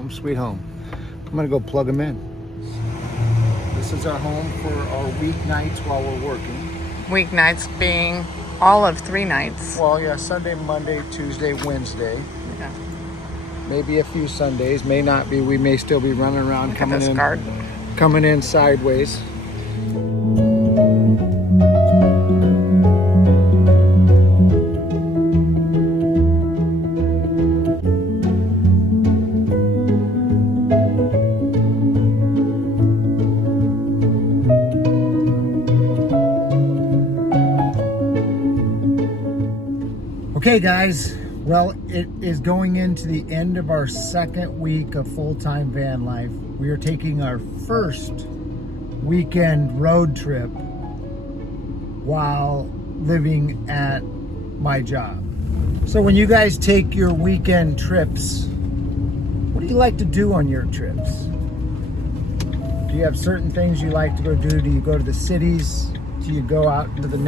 home sweet home. I'm gonna go plug them in. This is our home for our weeknights while we're working. Weeknights being all of 3 nights. Well, yeah, Sunday, Monday, Tuesday, Wednesday. Yeah. Maybe a few Sundays, may not be. We may still be running around Look at this garden. coming in sideways. Okay guys, well, it is going into the end of our second week of full-time van life. We are taking our first weekend road trip while living at my job. So when you guys take your weekend trips, what do you like to do on your trips? Do you have certain things you like to go do? Do you go to the cities? Do you go out into the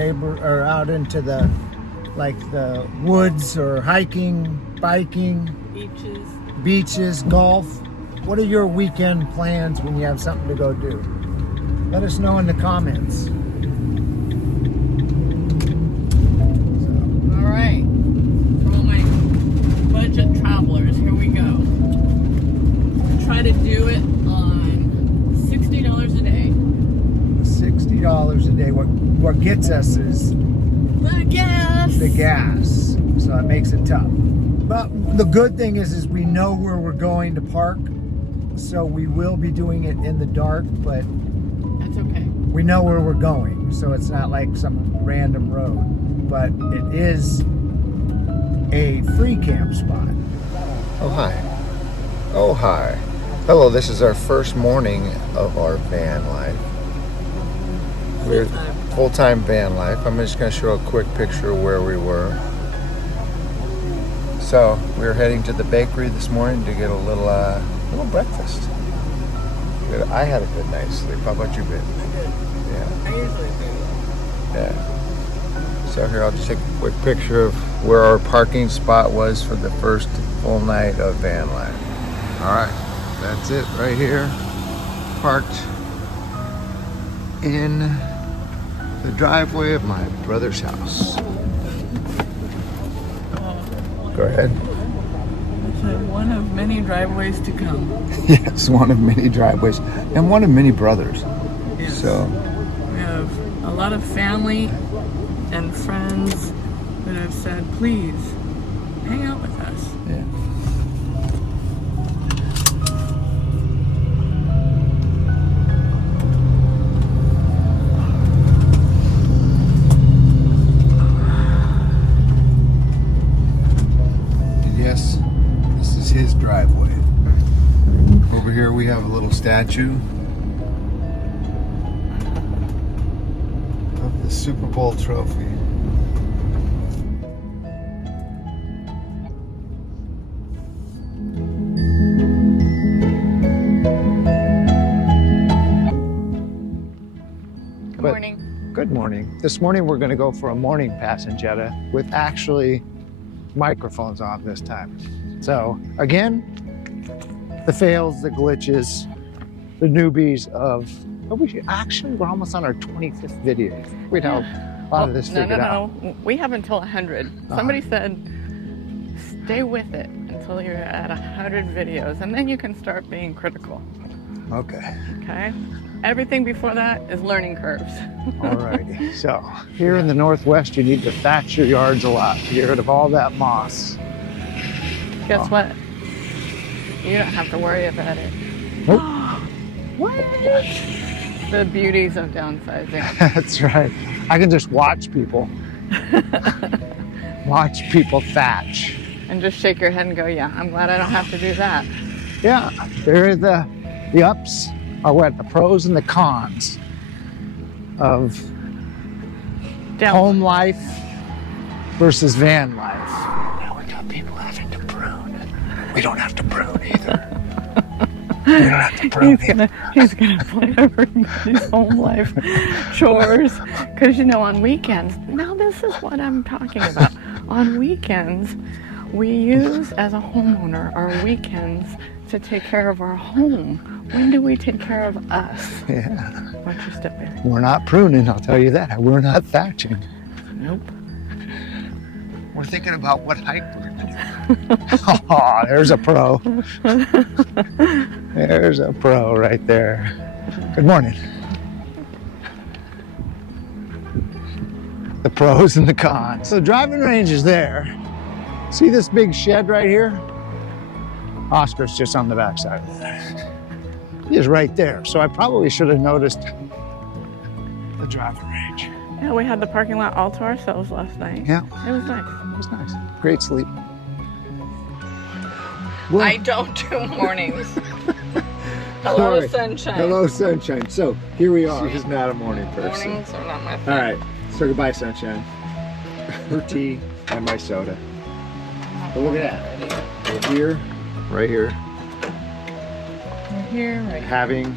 out into the woods, or hiking, biking, beaches, golf? What are your weekend plans when you have something to go do? Let us know in the comments. All right, for all my budget travelers, here we go. Try to do it on $60 a day. $60 a day. What gets us is the gas, so that makes it tough. But the good thing is we know where we're going to park, so we will be doing it in the dark, but that's okay. We know where we're going, so it's not like some random road, but it is a free camp spot. Oh hi. Oh hi. Hello, this is our first morning of our van life. We're full-time van life. I'm just going to show a quick picture of where we were. So we were heading to the bakery this morning to get a little breakfast. I had a good night's sleep. How about you, babe? I did. Yeah. I usually do. Yeah. So here, I'll just take a quick picture of where our parking spot was for the first full night of van life. All right, that's it right here. Parked in the driveway of my brother's house. Go ahead. It's one of many driveways to come. Yes, one of many driveways and one of many brothers. Yes. So we have a lot of family and friends that have said, please hang out with us. yeah. Yes, this is his driveway. Over here we have a little statue of the Super Bowl trophy. Good morning. Good morning. This morning we're going to go for a morning passanjetta with actually microphones on this time. So again, the fails, the glitches, the newbies of, we're almost on our 25th video. We'd have a lot of this figured out. No. We have until 100. Somebody said, stay with it until you're at 100 videos, and then you can start being critical. Okay. Okay? Everything before that is learning curves. Alrighty. So here in the Northwest, you need to thatch your yards a lot to get rid of all that moss. Guess what? You don't have to worry about it. Nope. What? The beauties of downsizing. That's right. I can just watch people. Watch people thatch. And just shake your head and go, yeah, I'm glad I don't have to do that. Yeah, there are the ups are what? The pros and the cons of home life versus van life. Now we got people having to prune. We don't have to prune either. We don't have to prune He's gonna play everybody's home life chores. Because on weekends, now this is what I'm talking about. On weekends, we use as a homeowner our weekends to take care of our home. When do we take care of us? Yeah. Watch your step, baby. We're not pruning, I'll tell you that. We're not thatching. Nope. We're thinking about what height we're gonna do. Oh, there's a pro. There's a pro right there. Good morning. The pros and the cons. So the driving range is there. See this big shed right here? Oscar's just on the backside of that. He is right there. So I probably should have noticed the driving range. Yeah, we had the parking lot all to ourselves last night. Yeah. It was nice. It was nice. Great sleep. Well, I don't do mornings. Hello, sorry. sunshine. Hello, sunshine. So here we are. She's not a morning person. Mornings are not my thing. All right. So goodbye, sunshine. Her tea and my soda. But look at that. We're here, right here, We're here, right? having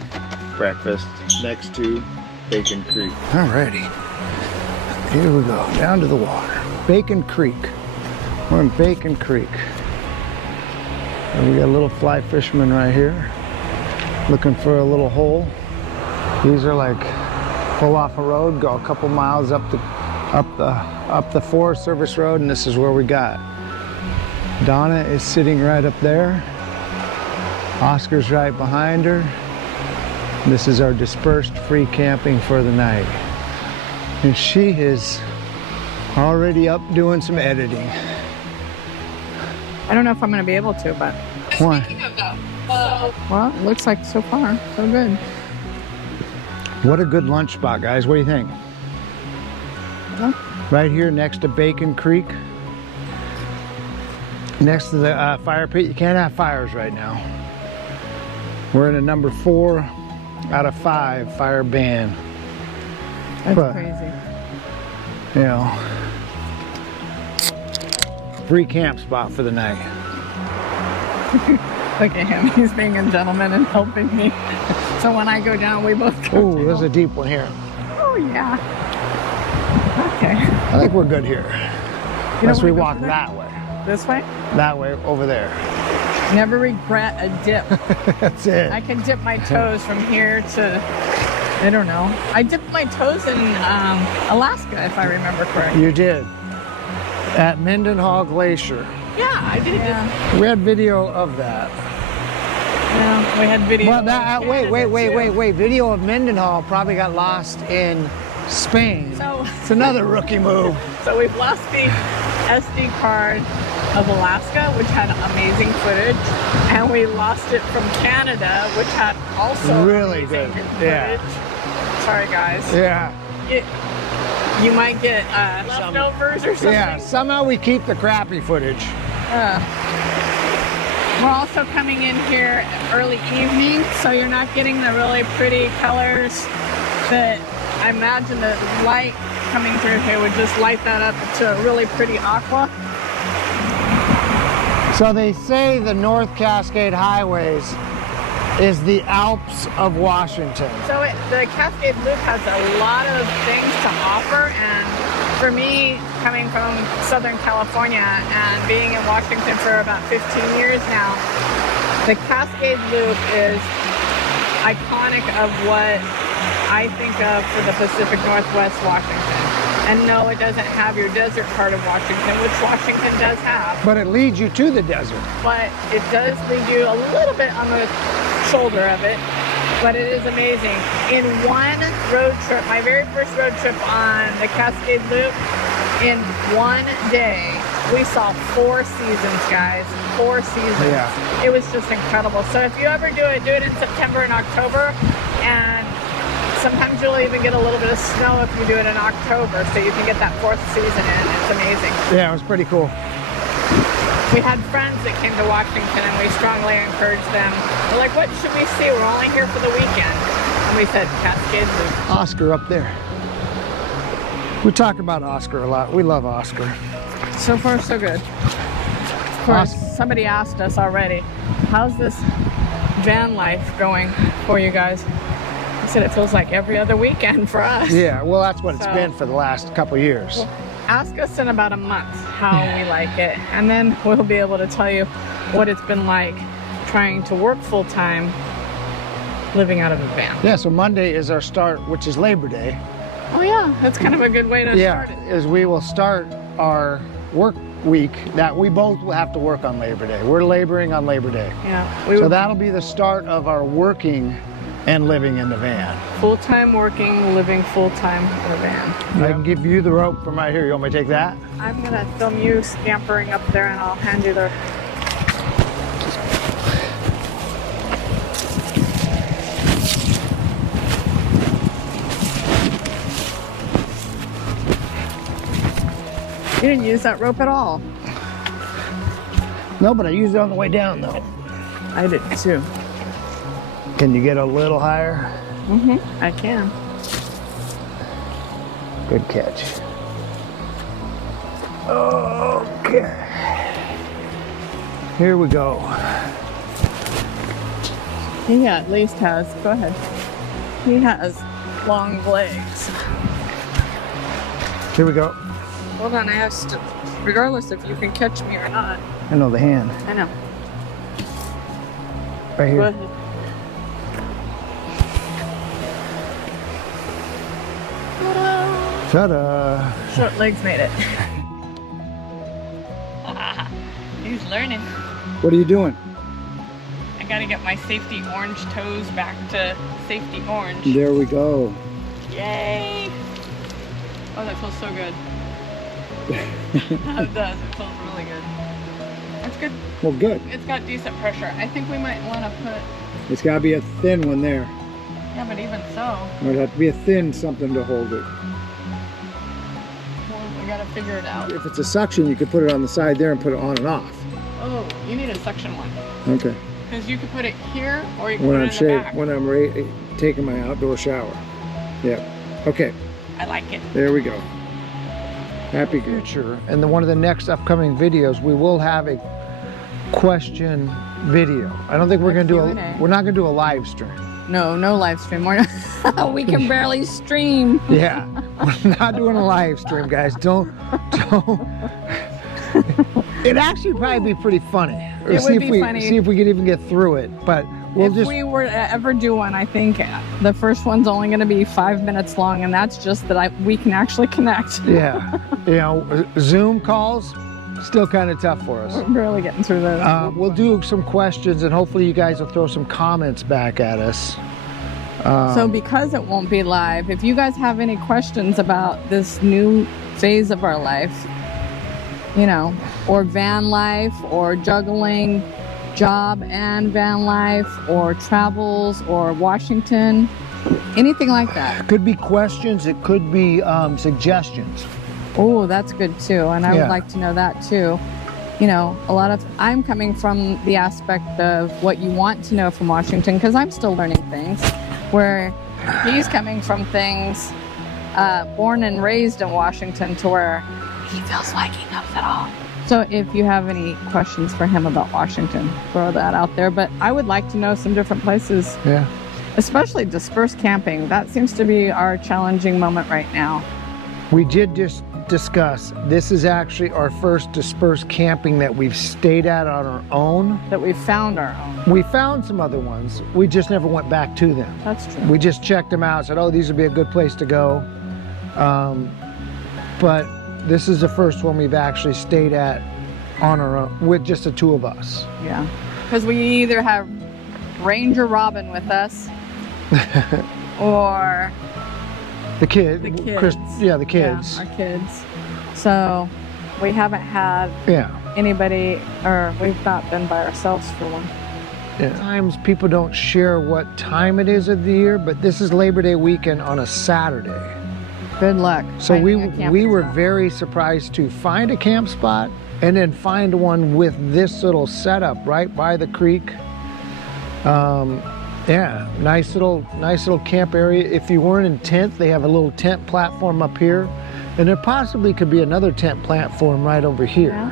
breakfast next to Bacon Creek. Alrighty. Here we go, down to the water. Bacon Creek. We're in Bacon Creek. And we got a little fly fisherman right here, looking for a little hole. These are like pull off a road, go a couple miles up the Forest Service Road, and this is where we got. Donna is sitting right up there. Oscar's right behind her. This is our dispersed free camping for the night. And she is already up doing some editing. I don't know if I'm going to be able to, but... Why? Well, it looks like so far, so good. What a good lunch spot, guys. What do you think? Right here next to Bacon Creek. Next to the fire pit. You can't have fires right now. We're in a number 4 out of 5 fire ban. That's crazy. You know, free camp spot for the night. Look at him. He's being a gentleman and helping me. So when I go down, we both go Oh, down. there's a deep one here. Oh, yeah. Okay. I think we're good here. Unless we walk that way. This way? That way, over there. Never regret a dip. That's it. I can dip my toes from here to, I don't know. I dipped my toes in Alaska, if I remember correctly. You did. At Mendenhall Glacier. Yeah, I did. Yeah. We had video of that. Yeah, we had video. Well, that, wait. Video of Mendenhall probably got lost in Spain. So, it's another rookie move. So we've lost the SD card of Alaska, which had amazing footage, and we lost it from Canada, which had also really amazing good footage. Yeah. Sorry, guys. Yeah. You might get leftovers or something. Yeah, somehow we keep the crappy footage. We're also coming in here early evening, so you're not getting the really pretty colors that I imagine the light coming through here would just light that up to a really pretty aqua. So they say the North Cascade Highways is the Alps of Washington. So the Cascade Loop has a lot of things to offer, and for me, coming from Southern California and being in Washington for about 15 years now, the Cascade Loop is iconic of what I think of for the Pacific Northwest Washington. And no, it doesn't have your desert part of Washington, which Washington does have. But it leads you to the desert. But it does lead you a little bit on the shoulder of it. But it is amazing. In one road trip, my very first road trip on the Cascade Loop, in one day, we saw 4 seasons, guys. 4 seasons. Yeah. It was just incredible. So if you ever do it in September and October, and sometimes you'll even get a little bit of snow if you do it in October, so you can get that 4th season in. It's amazing. Yeah, it was pretty cool. We had friends that came to Washington, and we strongly encouraged them. They're like, what should we see? We're only here for the weekend. And we said, Cascade Loop. Oscar up there. We talk about Oscar a lot. We love Oscar. So far, so good. Of course, somebody asked us already, how's this van life going for you guys? I said it feels like every other weekend for us. Yeah, well, that's what it's been for the last couple years. Well, ask us in about a month how we like it, and then we'll be able to tell you what it's been like trying to work full-time living out of a van. Yeah, so Monday is our start, which is Labor Day. Oh yeah, that's kind of a good way to start it. Is we will start our work week that we both will have to work on Labor Day. We're laboring on Labor Day. Yeah. So that'll be the start of our working and living in the van. Full-time working, living full-time in a van. I can give you the rope from right here. You want me to take that? I'm gonna film you scampering up there and I'll hand you the... You didn't use that rope at all. No, but I used it on the way down though. I did too. Can you get a little higher? Mm-hmm, I can. Good catch. Okay. Here we go. He at least has, go ahead. He has long legs. Here we go. Hold on, I have to, regardless if you can catch me or not. I know the hand. I know. Right here. Go ahead. Ta-da! Short legs made it. He's learning. What are you doing? I gotta get my safety orange toes back to safety orange. There we go. Yay! Oh, that feels so good. It does. It feels really good. That's good. Well, good. It's got decent pressure. I think we might want to put... It's got to be a thin one there. Yeah, but even so... It would have to be a thin something to hold it. Well, we gotta figure it out. If it's a suction, you could put it on the side there and put it on and off. Oh, you need a suction one. Okay. Because you could put it here, or you can put it in the back. When I'm taking my outdoor shower. Yeah. Okay. I like it. There we go. Happy future. And then one of the next upcoming videos, we will have a question video. I don't think we're going to do we're not going to do a live stream. No, no live stream. We can barely stream. Yeah. We're not doing a live stream, guys. Don't. It'd actually probably be pretty funny. Or It would be funny. See if we could even get through it. But if we were to ever do one, I think the first one's only going to be 5 minutes long, and that's just that we can actually connect. Yeah. You know, Zoom calls, still kind of tough for us. We're barely getting through those. We'll do some questions, and hopefully you guys will throw some comments back at us. So because it won't be live, if you guys have any questions about this new phase of our life, you know, or van life, or juggling, job and van life, or travels, or Washington, anything like that. Could be questions, it could be suggestions. Oh, that's good too, and I would like to know that too. You know, I'm coming from the aspect of what you want to know from Washington, because I'm still learning things, where he's coming from things born and raised in Washington to where he feels like he knows it all. So if you have any questions for him about Washington, throw that out there. But I would like to know some different places. Yeah. Especially dispersed camping. That seems to be our challenging moment right now. We did just discuss, this is actually our first dispersed camping that we've stayed at on our own. That we've found our own. We found some other ones. We just never went back to them. That's true. We just checked them out, said, oh, these would be a good place to go. But this is the first one we've actually stayed at on our own, with just the two of us. Yeah, because we either have Ranger Robin with us, or the kids. The kids. The kids. Yeah, our kids. So we haven't had anybody, or we've not been by ourselves for one. Yeah. Sometimes people don't share what time it is of the year, but this is Labor Day weekend on a Saturday. Good luck. So we were very surprised to find a camp spot and then find one with this little setup right by the creek. Yeah, nice little camp area. If you weren't in tent, they have a little tent platform up here, and there possibly could be another tent platform right over here. Yeah.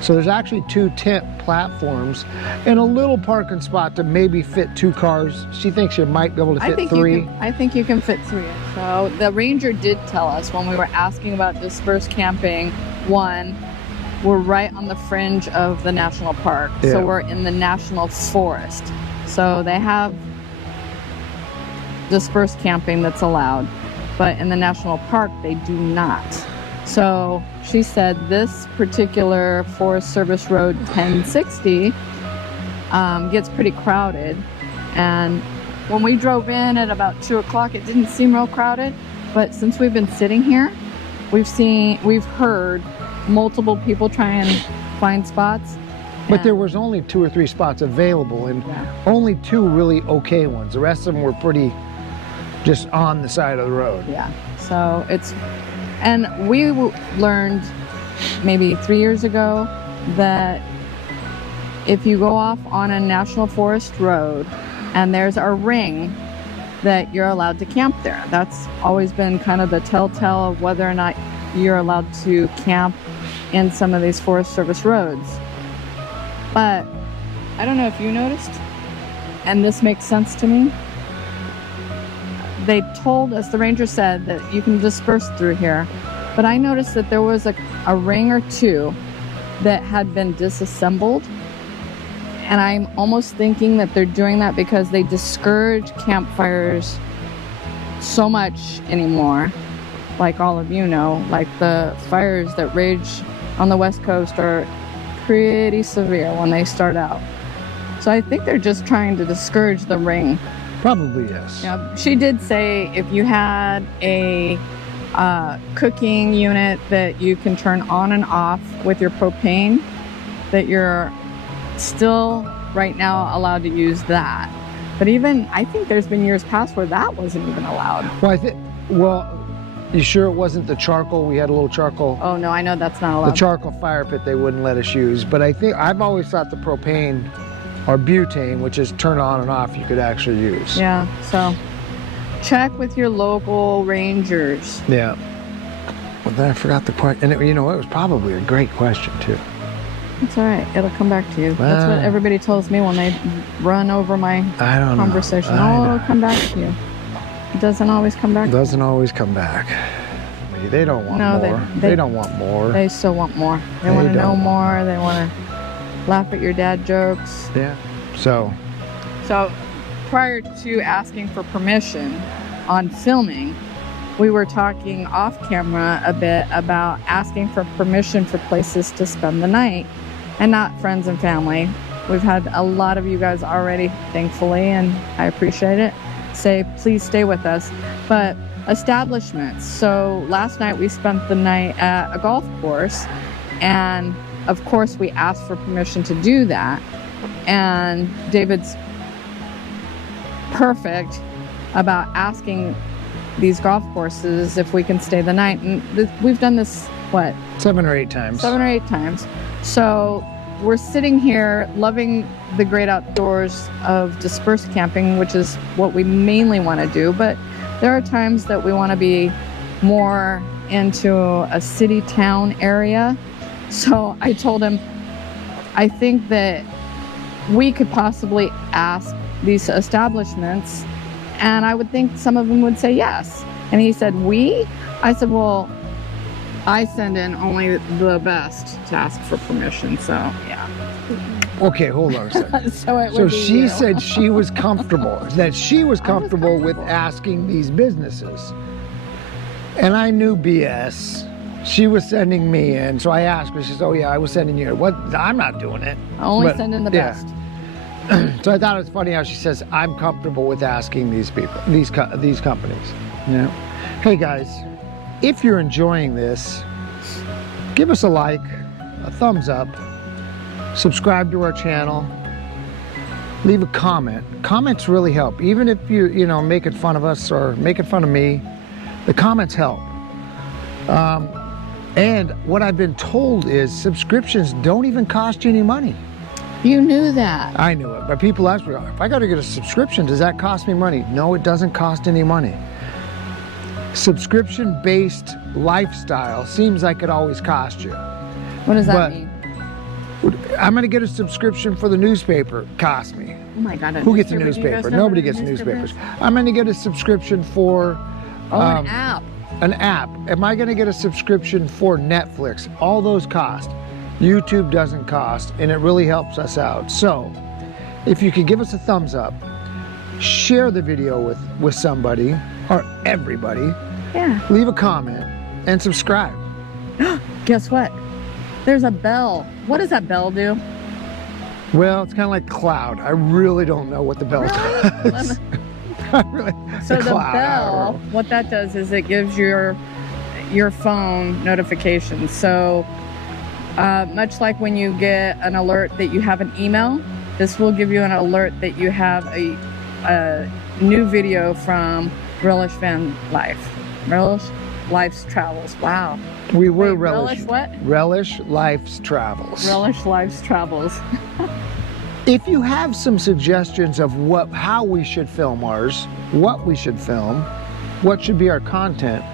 So there's actually 2 tent platforms and a little parking spot to maybe fit 2 cars. She thinks you might be able to fit 3. I think you can fit 3. So the ranger did tell us when we were asking about dispersed camping, 1, we're right on the fringe of the national park. Yeah. So we're in the national forest. So they have dispersed camping that's allowed, but in the national park they do not. So she said this particular Forest Service Road 1060 gets pretty crowded, and when we drove in at about 2 o'clock it didn't seem real crowded, but since we've been sitting here we've heard multiple people try and find spots. But there was only 2 or 3 spots available, and only 2 really okay ones. The rest of them were pretty just on the side of the road. Yeah, so and we learned maybe 3 years ago that if you go off on a national forest road and there's a ring, that you're allowed to camp there. That's always been kind of the telltale of whether or not you're allowed to camp in some of these Forest Service roads. But I don't know if you noticed, and this makes sense to me. They told us, the ranger said, that you can disperse through here, but I noticed that there was a ring or 2 that had been disassembled, and I'm almost thinking that they're doing that because they discourage campfires so much anymore. Like all of you know, like the fires that rage on the West Coast are pretty severe when they start out. So I think they're just trying to discourage the ring. Probably, yes. Yeah, she did say if you had a cooking unit that you can turn on and off with your propane, that you're still right now allowed to use that. But even, I think there's been years past where that wasn't even allowed. Well, you sure it wasn't the charcoal? We had a little charcoal. Oh no, I know that's not allowed. The charcoal fire pit they wouldn't let us use. But I think, I've always thought the propane or butane, which is turn on and off, you could actually use. Yeah, so check with your local rangers. Yeah. Well, then I forgot the question. And it was probably a great question too. It's all right. It'll come back to you. That's what everybody tells me when they run over my conversation. It'll come back to you. It doesn't always come back. It doesn't always come back. They don't want more. They don't want more. They still want more. They want to know more. They want to laugh at your dad jokes. Yeah. So prior to asking for permission on filming, we were talking off camera a bit about asking for permission for places to spend the night and not friends and family. We've had a lot of you guys already, thankfully, and I appreciate it, say please stay with us. But establishments. So last night we spent the night at a golf course, and of course we asked for permission to do that. And David's perfect about asking these golf courses if we can stay the night. And we've done this, what? 7 or 8 times. 7 or 8 times. So we're sitting here loving the great outdoors of dispersed camping, which is what we mainly want to do. But there are times that we want to be more into a city town area. So I told him, I think that we could possibly ask these establishments, and I would think some of them would say yes. And he said, we? I said, well, I send in only the best to ask for permission, so yeah. Okay, hold on a second. So she said she was comfortable, that she was comfortable with asking these businesses. And I knew BS. She was sending me in, so I asked her, she says, oh yeah, I was sending you. What? I'm not doing it. Only send in the best. So I thought it was funny how she says, I'm comfortable with asking these people, these companies. Yeah. Hey guys, if you're enjoying this, give us a like, a thumbs up, subscribe to our channel, leave a comment. Comments really help. Even if you're making fun of us or making fun of me, the comments help. And what I've been told is subscriptions don't even cost you any money. You knew that. I knew it, but people ask me, if I got to get a subscription, does that cost me money? No, it doesn't cost any money. Subscription-based lifestyle seems like it always costs you. What does that mean? I'm going to get a subscription for the newspaper. Cost me. Oh my God. Who gets a newspaper? Nobody gets newspapers. I'm going to get a subscription for... an app. An app. Am I going to get a subscription for Netflix? All those cost. YouTube doesn't cost, and it really helps us out. So if you could give us a thumbs up, share the video with somebody or everybody, Yeah. leave a comment, and subscribe. Guess what? There's a bell. What does that bell do? Well, it's kind of like cloud. I really don't know what the bell does. So the bell, what that does is it gives your phone notifications. So much like when you get an alert that you have an email, this will give you an alert that you have a new video from Relish Van Life. Relish Life's Travels. Wow. We were Wait, Relish. Relish what? Relish Life's Travels. Relish Life's Travels. If you have some suggestions of how we should film ours, what we should film, what should be our content,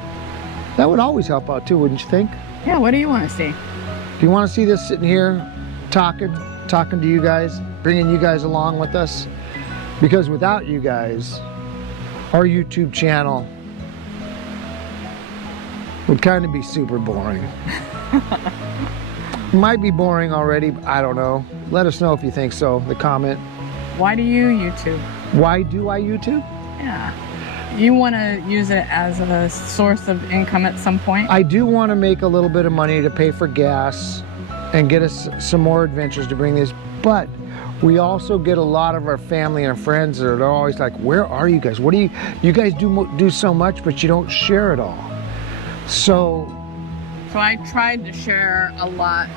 that would always help out too, wouldn't you think? Yeah, what do you want to see? Do you want to see this sitting here talking to you guys, bringing you guys along with us? Because without you guys, our YouTube channel would kind of be super boring. Might be boring already, I don't know. Let us know if you think so, the comment. Why do you YouTube? Why do I YouTube? Yeah. You want to use it as a source of income at some point? I do want to make a little bit of money to pay for gas and get us some more adventures to bring these, but we also get a lot of our family and friends that are always like, where are you guys? What do you guys do so much, but you don't share it all. So I tried to share a lot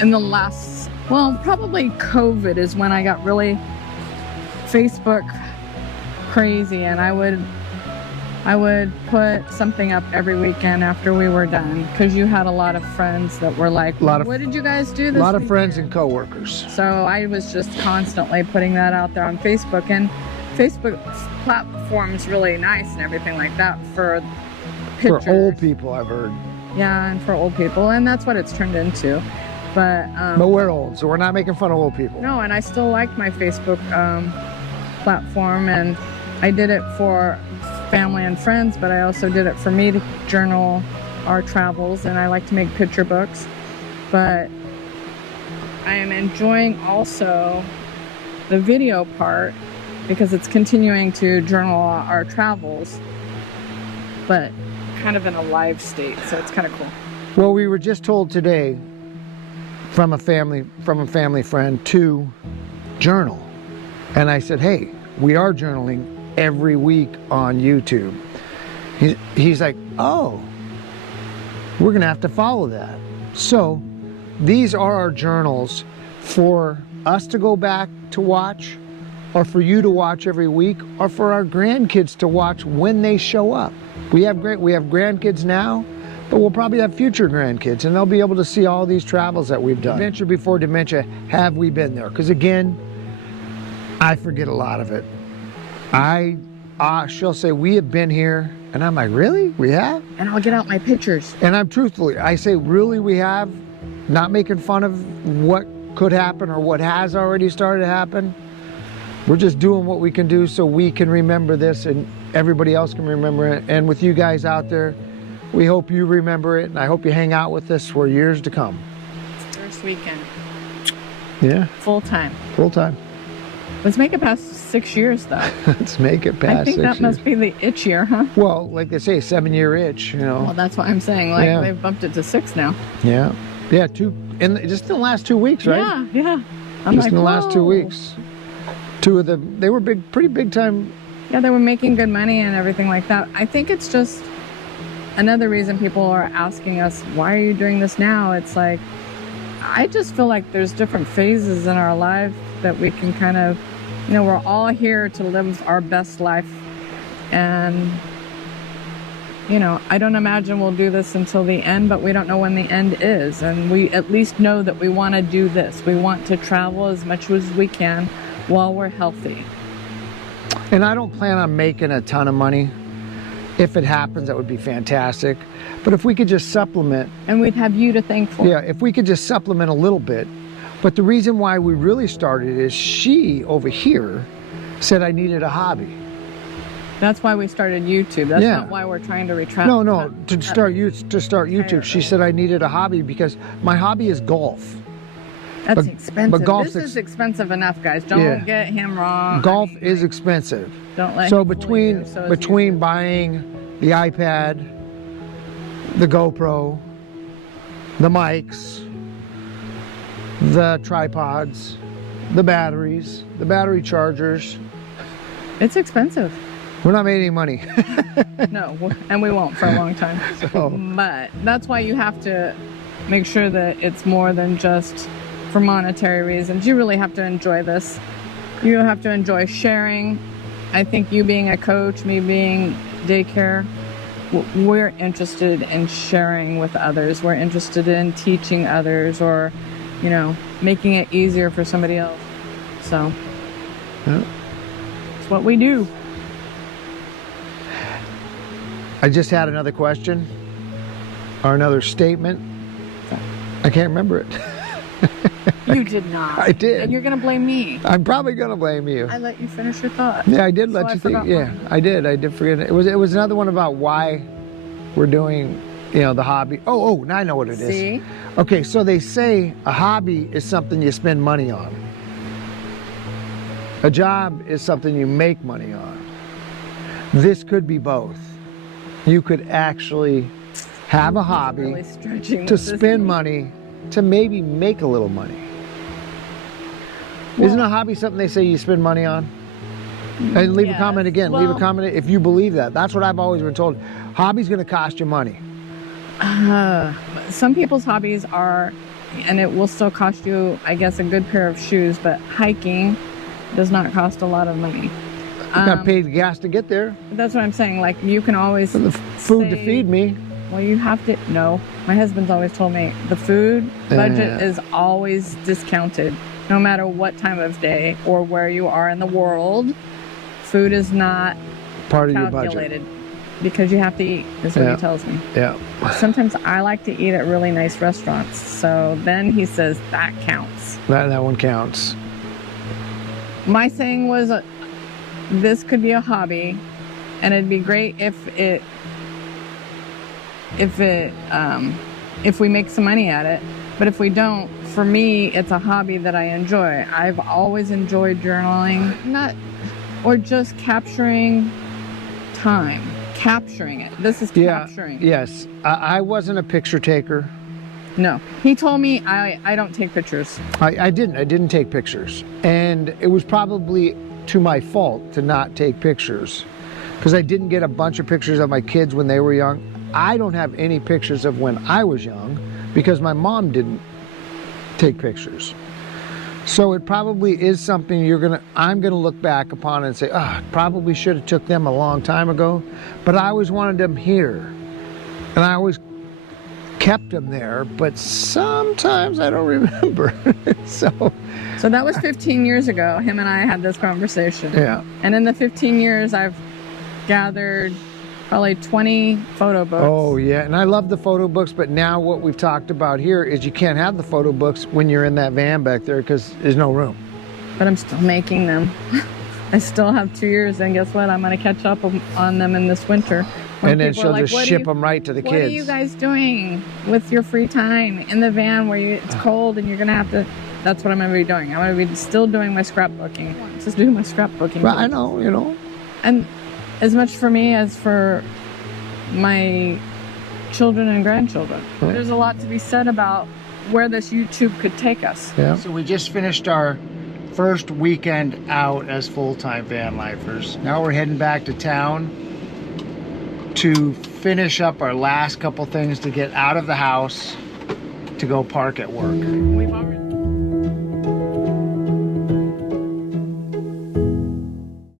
in the last, well, probably COVID is when I got really Facebook crazy, and I would put something up every weekend after we were done, because you had a lot of friends that were like, what did you guys do this weekend? A lot of friends and coworkers. So I was just constantly putting that out there on Facebook, and Facebook platform's really nice and everything like that for pictures. For old people, I've heard. Yeah, and for old people, and that's what it's turned into. But we're old, so we're not making fun of old people. No, and I still like my Facebook platform, and I did it for family and friends, but I also did it for me to journal our travels, and I like to make picture books. But I am enjoying also the video part, because it's continuing to journal our travels, but kind of in a live state, so it's kind of cool. Well, we were just told today from a family friend to journal, and I said, hey, we are journaling every week on YouTube. He's like, oh, we're gonna have to follow that. So these are our journals for us to go back to watch, or for you to watch every week, or for our grandkids to watch when they show up. We have grandkids now, but we'll probably have future grandkids, and they'll be able to see all these travels that we've done. Adventure before dementia, have we been there? Because again, I forget a lot of it. She'll say, we have been here, and I'm like, really? We have? And I'll get out my pictures. And I'm truthfully, I say, really, we have? Not making fun of what could happen or what has already started to happen. We're just doing what we can do so we can remember this and everybody else can remember it. And with you guys out there, we hope you remember it, and I hope you hang out with us for years to come. First weekend. Yeah. Full time. Full time. Let's make it past 6 years, though. Let's make it past 6 years. I think that must be the itch year, huh? Well, like they say, 7-year itch, you know. Well, that's what I'm saying. Like, yeah. They've bumped it to 6 now. Yeah. Yeah, just in the last 2 weeks, right? Yeah, yeah. Just in the last 2 weeks. Two of them, they were pretty big time. Yeah, they were making good money and everything like that. I think it's just another reason people are asking us, why are you doing this now? It's like, I just feel like there's different phases in our life that we can kind of, you know, we're all here to live our best life. And, you know, I don't imagine we'll do this until the end, but we don't know when the end is. And we at least know that we want to do this. We want to travel as much as we can while we're healthy. And I don't plan on making a ton of money. If it happens, that would be fantastic. But if we could just supplement. And we'd have you to thank for. Yeah, if we could just supplement a little bit. But the reason why we really started is she over here said I needed a hobby. That's why we started YouTube. That's not why we're trying to retract. No, to start YouTube. She said I needed a hobby because my hobby is golf. That's expensive. But golf this is expensive enough, guys. Don't get him wrong. Golf is expensive. Don't let so him between fool you, between buying the iPad, the GoPro, the mics, the tripods, the batteries, the battery chargers, it's expensive. We're not making any money. No, and we won't for a long time. So. But that's why you have to make sure that it's more than just for monetary reasons. You really have to enjoy this. You have to enjoy sharing. I think you being a coach, me being daycare, we're interested in sharing with others. We're interested in teaching others, or, you know, making it easier for somebody else. So, it's what we do. I just had another question or another statement. I can't remember it. You did not. I did. And you're going to blame me. I'm probably going to blame you. I let you finish your thought. Yeah, I did let you think. Yeah, I did forget it. It was another one about why we're doing, you know, the hobby. Oh, now I know what it is. See? Okay, so they say a hobby is something you spend money on. A job is something you make money on. This could be both. You could actually have a hobby really to spend money to maybe make a little money. Well, isn't a hobby something they say you spend money on? And leave a comment again. Leave a comment if you believe that. That's what I've always been told. Hobby's going to cost you money. Some people's hobbies are, and it will still cost you, I guess, a good pair of shoes, but hiking does not cost a lot of money. You got to pay the gas to get there. That's what I'm saying. Like, you can always the food to feed me. Well, you have to. No, my husband's always told me the food budget is always discounted, no matter what time of day or where you are in the world. Food is not part of calculated your budget because you have to eat. Is what he tells me. Yeah. Sometimes I like to eat at really nice restaurants, so then he says that counts. That one counts. My saying was, this could be a hobby, and it'd be great if we make some money at it. But if we don't, for me, it's a hobby that I enjoy. I've always enjoyed journaling, or just capturing time, capturing it. This is capturing. Yes, I wasn't a picture taker. No, he told me I don't take pictures. I didn't take pictures, and it was probably to my fault to not take pictures, because I didn't get a bunch of pictures of my kids when they were young. I don't have any pictures of when I was young because my mom didn't take pictures. So it probably is something I'm gonna look back upon and say, probably should have took them a long time ago, but I always wanted them here, and I always kept them there, but sometimes I don't remember. So that was 15 years ago. Him and I had this conversation. Yeah. And in the 15 years, I've gathered probably 20 photo books. Oh, yeah. And I love the photo books, but now what we've talked about here is you can't have the photo books when you're in that van back there because there's no room. But I'm still making them. I still have 2 years, and guess what? I'm going to catch up on them in this winter. And then she'll just ship them right to the kids. What are you guys doing with your free time in the van where it's cold and you're going to have to... That's what I'm going to be doing. I'm going to be still doing my scrapbooking. Just do my scrapbooking. Well, I know, you know. And as much for me as for my children and grandchildren. Right. There's a lot to be said about where this YouTube could take us. Yeah. So we just finished our first weekend out as full-time van lifers. Now we're heading back to town to finish up our last couple things to get out of the house to go park at work. We've already